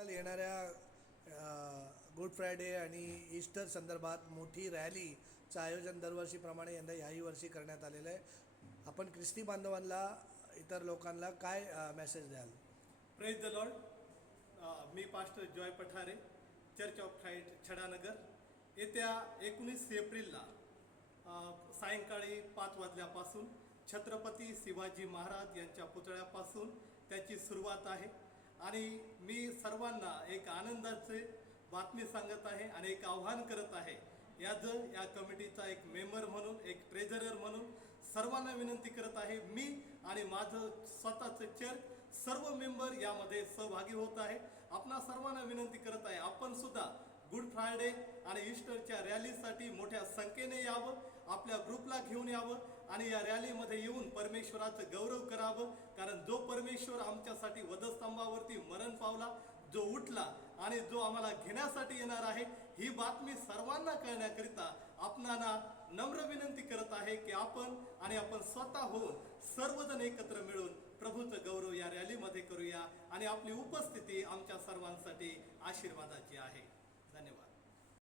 काल येणाऱ्या good Friday आणि ईस्टर संदर्भात मोठी रॅलीचं आयोजन दरवर्षीप्रमाणे यंदा ह्याही वर्षी करण्यात आलेलं आहे. आपण ख्रिस्ती बांधवांना इतर लोकांना काय मेसेज द्याल? Praise the Lord. मी pastor Joy Pathare, church of Christ Chhadanagar. येत्या 19 एप्रिलला सायंकाळी 5 वाजल्यापासून छत्रपती शिवाजी महाराज यांच्या पुतळ्यापासून त्याची सुरुवात आहे. आणि मी सर्वांना एक आनंदाचे बातमी सांगत आहे आणि एक आव्हान करत आहे. या कमिटीचा एक मेंबर म्हणून, एक ट्रेझरर म्हणून सर्वांना विनंती करत आहे. मी आणि माझं स्वतःचं चर्च सर्व मेंबर यामध्ये सहभागी होत आहे. आपणा सर्वांना विनंती करत आहे, आपण सुद्धा गुड फ्रायडे आणि ईस्टरच्या रॅलीसाठी मोठ्या संख्येने यावं, आपल्या ग्रुपला घेऊन यावं आणि या रॅलीमध्ये येऊन परमेश्वराचं गौरव करावं. कारण जो परमेश्वर आमच्यासाठी वधस्तंभावरती मरण पावला, जो उठला आणि जो आम्हाला घेण्यासाठी येणार आहे, ही बातमी सर्वांना कळण्याकरिता आपणाला नम्र विनंती करत आहे की आपण स्वतः होऊन सर्वजण एकत्र मिळून प्रभूचं गौरव या रॅलीमध्ये करूया आणि आपली उपस्थिती आमच्या सर्वांसाठी आशीर्वादाची आहे. धन्यवाद.